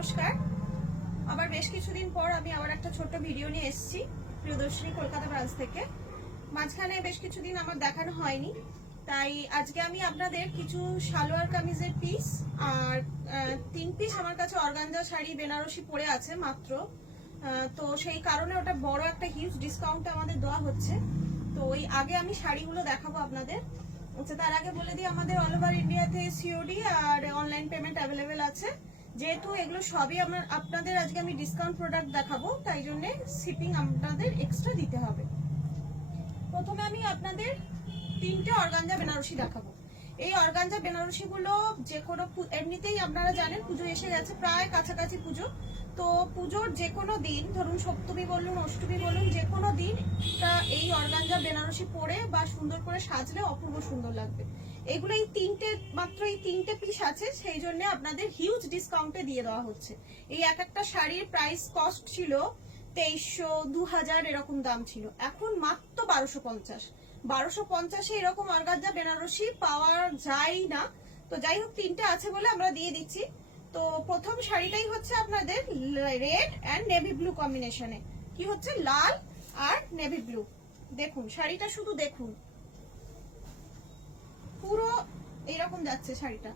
নমস্কার। আবার বেশ কিছুদিন পর আমি আবার একটা ছোট্ট ভিডিও নিয়ে এসেছি প্রিয়দর্শিনী কলকাতা ব্রাঞ্চ থেকে। মাঝখানে বেশ কিছুদিন আমার দেখানো হয়নি, তাই আজকে আমি আপনাদের কিছু সালোয়ার কামিজের পিস আর 3 পিস আমার কাছে অর্গানজা শাড়ি বেনারসি পড়ে আছে মাত্র। তো সেই কারণে ওটা বড় একটা হিউজ ডিসকাউন্ট আমাদের দেওয়া হচ্ছে। তো ওই আগে আমি শাড়িগুলো দেখাবো আপনাদের। আচ্ছা, তার আগে বলে দিই আমাদের অল ওভার ইন্ডিয়াতে সিওডি আর অনলাইন পেমেন্ট অ্যাভেলেবেল আছে। যেহেতু এগুলো সবই আপনাদের আজকে আমি ডিসকাউন্ট প্রোডাক্ট দেখাবো, তাই জন্য শিপিং আপনাদের এক্সট্রা দিতে হবে। প্রথমে আমি আপনাদের 3টে অর্গানজা বেনারসি দেখাবো। এই অর্গানজা বেনারসি গুলো যে কোনো এমনিতেই আপনারা জানেন পুজো এসে গেছে, প্রায় কাছাকাছি পুজো। তো পুজোর যে কোনো দিন, ধরুন সপ্তমী বলুন অষ্টমী বলুন, যে কোনো দিন এই অর্গানজা বেনারসি পরে বা সুন্দর করে সাজলে অপূর্ব সুন্দর লাগবে। এগুলো মাত্র এই 3টে পিস আছে, সেই জন্য আপনাদের হিউজ ডিসকাউন্টে দিয়ে দেওয়া হচ্ছে। এই একটা শাড়ির প্রাইস কস্ট ছিল 2300, 2000 এরকম দাম ছিল, এখন মাত্র 1250 এরকম অর্গানজা বেনারসি পাওয়া যায় না। তো যাই হোক, 3টে আছে বলে আমরা দিয়ে দিচ্ছি। তো প্রথম শাড়িটাই হচ্ছে আপনাদের রেড অ্যান্ড নেভি ব্লু কম্বিনেশনে। কি হচ্ছে, লাল আর নেভি ব্লু। দেখুন শাড়িটা, শুধু দেখুন, পুরো এইরকম যাচ্ছে শাড়িটা,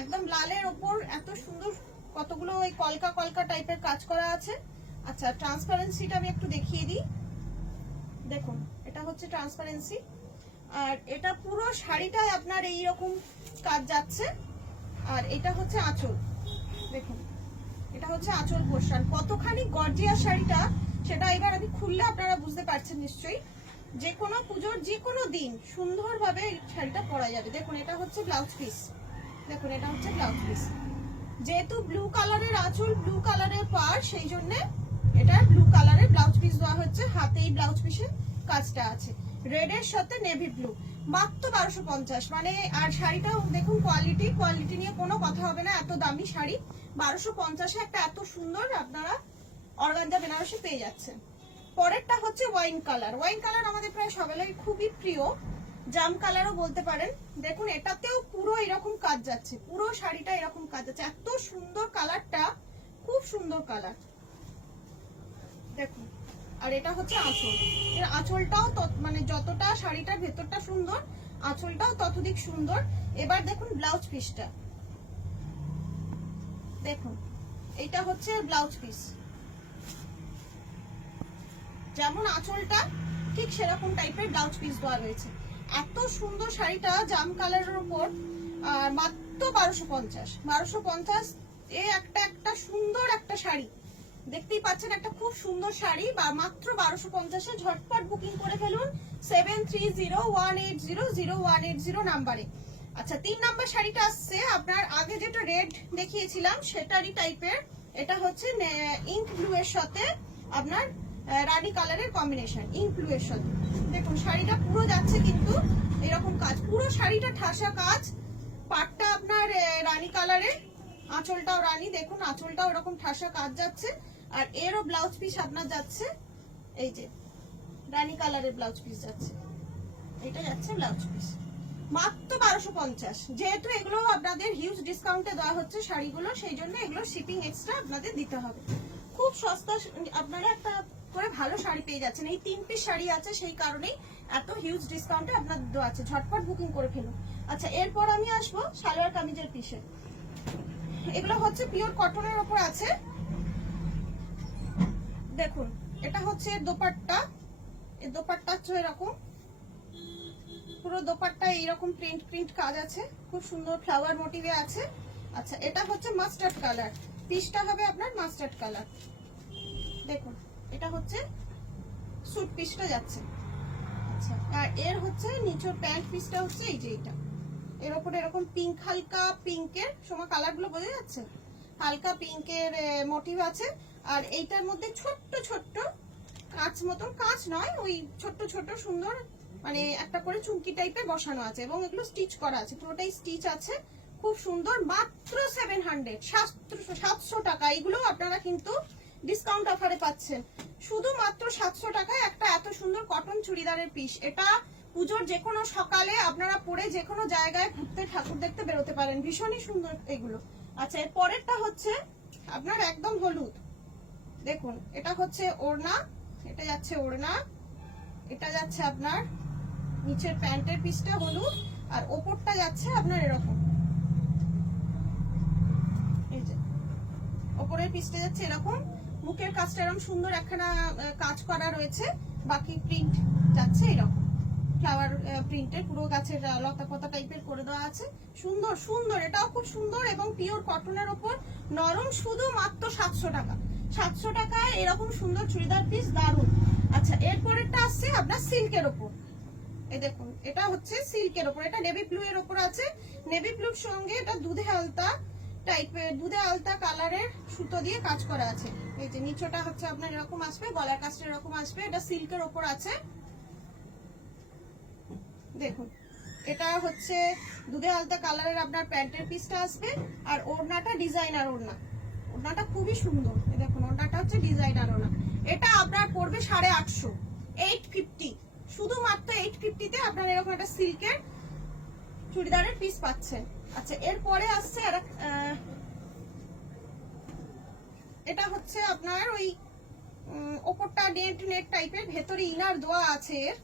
একদম লালের ওপর এত সুন্দর কতগুলো ওই কলকা কলকা টাইপের কাজ করা আছে। আচ্ছা, ট্রান্সপারেন্সিটা আমি একটু দেখিয়ে দিই। দেখুন, এটা হচ্ছে ট্রান্সপারেন্সি, আর এটা পুরো শাড়িটায় আপনার এইরকম কাজ যাচ্ছে। আর এটা হচ্ছে আঁচল, দেখুন এটা হচ্ছে আঁচল পোর্শন। কতখানি গর্জিয়াস শাড়িটা সেটা এবার আমি খুললে আপনারা বুঝতে পারছেন নিশ্চয়ই। যে কোনো পুজোর যে কোনো দিন সুন্দরভাবে শাড়িটা পরা যাবে। দেখুন এটা হচ্ছে ব্লাউজ পিস, দেখুন এটা হচ্ছে ব্লাউজ পিস। যেহেতু ব্লু কালারের আঁচল, ব্লু কালারের পাড়, সেই জন্য এটা ব্লু কালারের ব্লাউজ পিস দেওয়া হচ্ছে। হাতেই ব্লাউজ পিসের কাজটা আছে, রেডের সাথে নেভি ব্লু। মাত্র 1250 মানে। আর শাড়িটাও দেখুন, কোয়ালিটি নিয়ে কোনো কথা হবে না, এত দামি শাড়ি 1250-এ একটা এত সুন্দর আপনারা অর্গানজা বেনারসি পেয়ে যাচ্ছেন। পরেরটা হচ্ছে ওয়াইন কালার। ওয়াইন কালার আমাদের প্রায় সবাই খুবই প্রিয়, জাম কালারও বলতে পারেন। দেখুন এটাতেও পুরো এরকম কাজ যাচ্ছে, পুরো শাড়িটা এরকম কাজ যাচ্ছে। এত সুন্দর কালারটা, খুব সুন্দর কালার, দেখুন। আর এটা হচ্ছে আঁচল। এর আঁচলটাও মানে যতটা শাড়িটার ভেতরটা সুন্দর, আঁচলটাও ততোধিক সুন্দর। এবার দেখুন ব্লাউজ পিসটা, দেখুন এটা হচ্ছে ব্লাউজ পিস। যেমন আঁচলটা ঠিক সেরকম টাইপের ব্লাউজ পিস দেওয়া রয়েছে। এত সুন্দর শাড়িটা জাম কালারের উপর, মাত্র 1250 এ একটা সুন্দর একটা শাড়ি দেখতেই পাচ্ছেন, একটা খুব সুন্দর শাড়ি বা মাত্র 1250-এ। ঝটপট বুকিং করে ফেলুন 7301800180 নাম্বারে। আচ্ছা, 3 নাম্বার শাড়িটা আসছে আপনার আগে যেটা রেড দেখিয়েছিলাম সেটারই টাইপের। এটা হচ্ছে ইঙ্ক ব্লু এর সাথে আপনার রানী কালারের কম্বিনেশন, ইঙ্ক ব্লু এর সাথে। দেখুন শাড়িটা পুরো যাচ্ছে কিন্তু এরকম কাজ, পুরো শাড়িটা ঠাসা কাজ। পাটটা আপনার রানী কালারের, আঁচলটাও রানী, দেখুন আঁচলটাও এরকম ঠাসা কাজ যাচ্ছে। আর এরও ব্লাউজ পিস আপনার যাচ্ছে, এই যে রানী কালারের ব্লাউজ পিস যাচ্ছে, এটা যাচ্ছে ব্লাউজ পিস। মাত্র 1250। যেহেতু এগুলো আপনাদের হিউজ ডিসকাউন্টে দেওয়া হচ্ছে শাড়িগুলো, সেই জন্য এগুলো শিপিং এক্সট্রা আপনাদের দিতে হবে। খুব সস্তা, আপনারা একটা করে ভালো শাড়ি পেয়ে যাচ্ছেন। এই 3 পিস শাড়ি আছে, সেই কারণেই এত হিউজ ডিসকাউন্টে আপনাদের দেওয়া আছে। ঝটপট বুকিং করে ফেলুন। আচ্ছা, এরপর আমি আসবো সালোয়ার কামিজের পিসে। এগুলো হচ্ছে পিওর কটনের উপর আছে। দেখুন এটা হচ্ছে দোপাট্টা, এই দোপাট্টা হচ্ছে এরকম, পুরো দোপাট্টা এইরকম প্রিন্ট কাজ আছে, খুব সুন্দর ফ্লাওয়ার মোটিভে আছে। আচ্ছা, এটা হচ্ছে মাস্টার্ড কালার, পিসটা হবে আপনার মাস্টার্ড কালার। দেখুন এটা হচ্ছে স্যুট পিসটা যাচ্ছে। আচ্ছা, আর এর হচ্ছে নিচের প্যান্ট পিসটা হচ্ছে এই যে এটা, এর উপরে এরকম পিঙ্ক, হালকা পিঙ্কের সময় কালারগুলো বোঝা যাচ্ছে, হালকা পিঙ্কের মোটিভ আছে। আর এইটার মধ্যে ছোট্ট ছোট্ট কাঁচ মতন, কাঁচ নয়, ওই ছোট্ট ছোট্ট সুন্দর মানে একটা করে চুমকি টাইপের বসানো আছে, এবং এগুলো স্টিচ করা আছে, পুরোটাই স্টিচ আছে, খুব সুন্দর। মাত্র 700 টাকা। এগুলো আপনারা কিন্তু ডিসকাউন্ট অফারে পাচ্ছেন, শুধুমাত্র 700 টাকায় একটা এত সুন্দর কটন চুড়িদারের পিস। এটা পুজোর যে কোনো সকালে আপনারা পরে যে কোনো জায়গায় ঘুরতে, ঠাকুর দেখতে বেরোতে পারেন, ভীষণই সুন্দর এগুলো। আচ্ছা, এর পরেরটা হচ্ছে আপনার একদম হলুদ। দেখুন এটা হচ্ছে ওড়না, এটা যাচ্ছে ওড়না, এটা যাচ্ছে আপনার নিচের প্যান্টের পিসটা হলুদ, আর ওপরটা যাচ্ছে আপনার এরকম, এই যে ওপরের পিসটা যাচ্ছে এরকম, মুখের কাজটা এরকম সুন্দর একখানা কাজ করা রয়েছে, বাকি প্রিন্ট যাচ্ছে এরকম ফ্লাওয়ার প্রিন্টের, পুরো গাছের লতা পাতা টাইপের করে দেওয়া আছে। সুন্দর সুন্দর, এটাও খুব সুন্দর এবং পিওর কটনের ওপর নরম, শুধু মাত্র 700 টাকা। 700 টাকায় এরকম সুন্দর চুড়িদার পিস, দারুন। আচ্ছা এরপরেরটা আসছে আপনার সিল্কের ওপর, এই দেখুন এটা হচ্ছে সিল্কের ওপর, এটা নেভি ব্লু এর ওপর আছে, নেভি ব্লুর সঙ্গে এটা দুধে আলতা টাইপের, দুধে আলতা কালারের সুতো দিয়ে কাজ করা আছে। এই যে নিচটা হচ্ছে আপনার এরকম আসবে, গলার কাজটা এরকম আসবে, এটা সিল্কের ওপর আছে। দেখুন এটা হচ্ছে দুধে আলতা কালারের আপনার প্যান্টের পিসটা আসবে, আর ওড়নাটা ডিজাইনার ওড়না, ওড়নাটা খুবই সুন্দর। এই দেখুন ওড়নাটা হচ্ছে ডিজাইনার ওড়না, এটা আপনার পড়বে 850, 850, শুধুমাত্র 850 তে আপনার এরকম একটা সিল্কের চুড়িদারের পিস পাচ্ছেন। আচ্ছা এরপরে আসছে আর এটা হচ্ছে আপনার ওই ওপরটা নেট নেট টাইপের, ভেতরে ইনার দেওয়া আছে এর।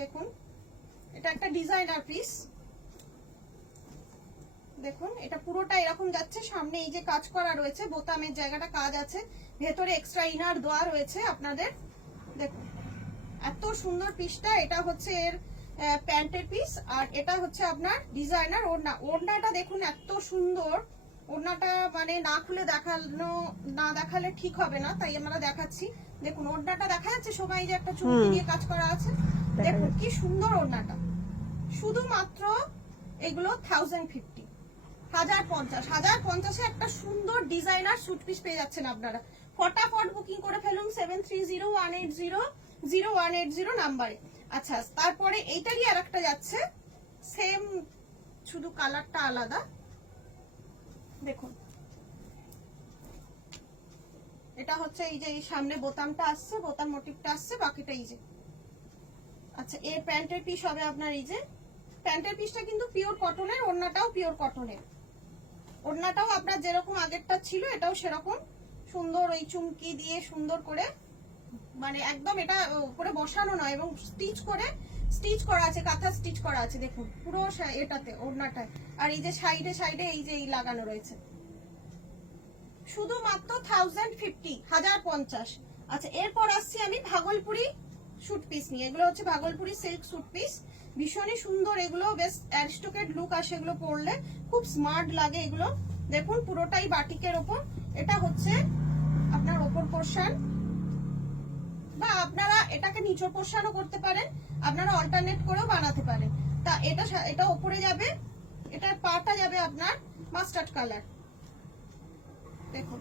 দেখুন এটা একটা ডিজাইনার পিস, দেখুন এটা পুরোটা এরকম যাচ্ছে, সামনে এই যে কাজ করা রয়েছে, বোতামের জায়গাটা কাজ আছে, ভেতরে এক্সট্রা ইনার দেওয়া রয়েছে আপনাদের। দেখুন এত সুন্দর পিসটা, এটা হচ্ছে এর প্যান্টের পিস, আর এটা হচ্ছে আপনার ডিজাইনার ওড়না। ওড়নাটা দেখুন এত সুন্দর, ওড়নাটা মানে না খুলে দেখানো, না দেখালে ঠিক হবে না, তাই আমরা দেখাচ্ছি। দেখুন ওড়নাটা দেখা যাচ্ছে সবাই, যে একটা চুমকি দিয়ে কাজ করা আছে, দেখুন কি সুন্দর ওড়নাটা। শুধুমাত্র এগুলো 1050, 1050, 1050-এ একটা সুন্দর ডিজাইনার স্যুট পিস পেয়ে যাচ্ছেন আপনারা। ফটাফট বুকিং করে ফেলুন 7301800180 নাম্বারে। আচ্ছা তারপরে এইটারই আর একটা যাচ্ছে, সেম শুধু কালারটা আলাদা। দেখুন এটা হচ্ছে এই যে এই সামনে বোতামটা আসছে, বোতাম মোটিভটা আসছে, বাকিটা এই যে। আচ্ছা এর প্যান্টের পিস হবে আপনার এই যে, প্যান্টের পিসটা কিন্তু পিওর কটনের, ওড়নাটাও পিওর কটনের, ওড়নাটাও আপনার যেরকম আগেরটা ছিল এটাও সেরকম সুন্দর, ওই চুমকি দিয়ে সুন্দর করে, মানে একদম এটা উপরে বসানো নয়, এবং স্টিচ করা আছে, কাঁথা স্টিচ করা আছে। দেখুন পুরো এটাতে ওড়নাটায়, আর এই যে সাইডে সাইডে এই যে এই লাগানো রয়েছে, শুধুমাত্র 1050। আচ্ছা এরপর আসছি আমি ভাগলপুরি স্যুট পিস নিয়ে। এগুলো হচ্ছে ভাগলপুরি সিল্ক স্যুট পিস, ভীষণই সুন্দর, এগুলো বেশ অ্যারিস্টোক্রেট লুক আসে, এগুলো পরলে খুব স্মার্ট লাগে এগুলো। দেখুন পুরোটাই বাটিকের ওপর, এটা হচ্ছে আপনার ওপর পোর্শন, বা আপনারা এটাকে নিচের পোর্শনও করতে পারেন, আপনারা অল্টারনেট করেও বানাতে পারেন। তা এটা ওপরে যাবে, এটার পাটা যাবে আপনার মাস্টার্ড কালার। দেখুন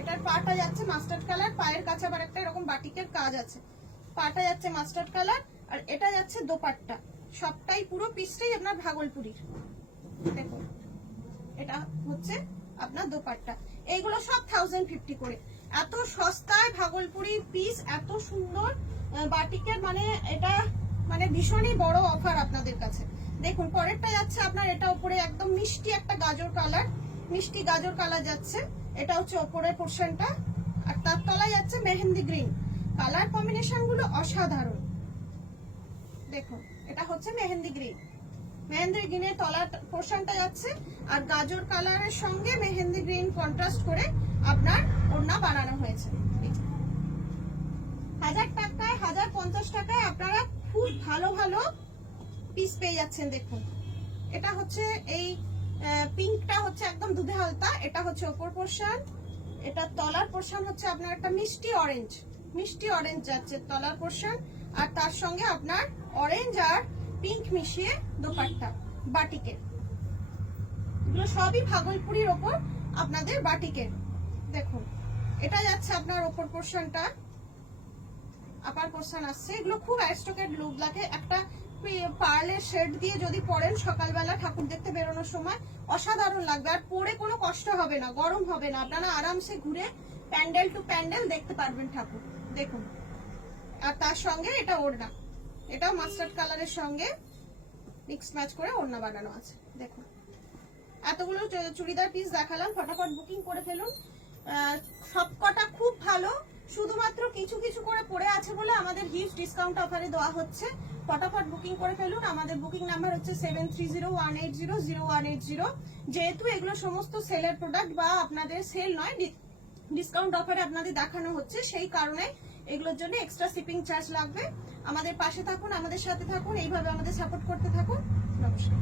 এটার পাটা যাচ্ছে মাস্টার্ড কালার, পায়ের কাছে আবার একটা এরকম বাটিকের কাজ আছে, পাটা যাচ্ছে মাস্টার্ড কালার, আর এটা যাচ্ছে দোপাট্টা, সবটাই পুরো পিসটাই আপনার ভাগলপুরির। দেখুন এটা হচ্ছে আপনার দোপাট্টা, এইগুলো সব 1050 করে। এত সস্তায় ভাগলপুরি পিস, এত সুন্দর বাটিকের, মানে এটা মানে ভীষণই বড় অফার আপনাদের কাছে। দেখুন পরেরটা যাচ্ছে আপনার, এটা উপরে একদম মিষ্টি একটা গাজর কালার, মিষ্টি গাজর কালার যাচ্ছে, এটা হচ্ছে ওপরের পোর্শনটা, আর তার তলায় যাচ্ছে মেহেন্দি গ্রিন, কালার কম্বিনেশন গুলো অসাধারণ। দেখুন এটা হচ্ছে মেহেন্দি গ্রিন, মেহেন্দি গ্রিনের তলার পোর্শনটা যাচ্ছে, আর গাজর কালারের সঙ্গে মেহেন্দি গ্রিন কন্ট্রাস্ট করে আপনার ওড়না বানানো হয়েছে। 1000 টাকায় 1050 টাকায় আপনারা খুব ভালো ভালো পিস পেয়ে যাচ্ছেন। দেখুন এটা হচ্ছে এই পিঙ্কটা হচ্ছে একদম দুধে হালতা, এটা হচ্ছে ওপর পোর্শন, এটা তলার পোর্শন হচ্ছে আপনার একটা মিষ্টি অরেঞ্জ যাচ্ছে তলার পোর্শন, আর তার সঙ্গে আপনার অরেঞ্জ আর পিঙ্ক মিশিয়ে দোপাট্টা বাটিকের। এগুলো সবই ভাগলপুরির ওপর আপনাদের বাটিকের। দেখুন এটা যাচ্ছে আপনার ওপর পোর্শনটা, আপার পোর্শন আসছে, এগুলো খুব অ্যারিস্টোক্রেট লুক লাগে। একটা পার্লের শেড দিয়ে যদি পরেন সকালবেলা ঠাকুর দেখতে বেরোনোর সময় অসাধারণ লাগবে, আর পরে কোনো কষ্ট হবে না, গরম হবে না, আপনারা আরামসে ঘুরে প্যান্ডেল টু প্যান্ডেল দেখতে পারবেন ঠাকুর। দেখুন আর তার সঙ্গে এটা ওড়না, এটাও মাস্টার্ড কালারের সঙ্গে মিক্স ম্যাচ করে ওড়না বানানো আছে। দেখুন এতগুলো চুড়িদার পিস দেখালাম, ফটাফট বুকিং করে ফেলুন সবকটা খুব ভালো, শুধুমাত্র কিছু কিছু করে পড়ে আছে বলে আমাদের হিউজ ডিসকাউন্ট অফারে দেওয়া হচ্ছে। ফটাফট বুকিং করে ফেলুন। আমাদের বুকিং নাম্বার হচ্ছে 7301800180। যেহেতু এগুলো সমস্ত সেলের প্রোডাক্ট বা আপনাদের সেল নয়, ডিসকাউন্ট অফারে আপনাদের দেখানো হচ্ছে, সেই কারণে এগুলোর জন্য এক্সট্রা শিপিং চার্জ লাগবে। আমাদের পাশে থাকুন, আমাদের সাথে থাকুন, এইভাবে আমাদের সাপোর্ট করতে থাকুন। নমস্কার।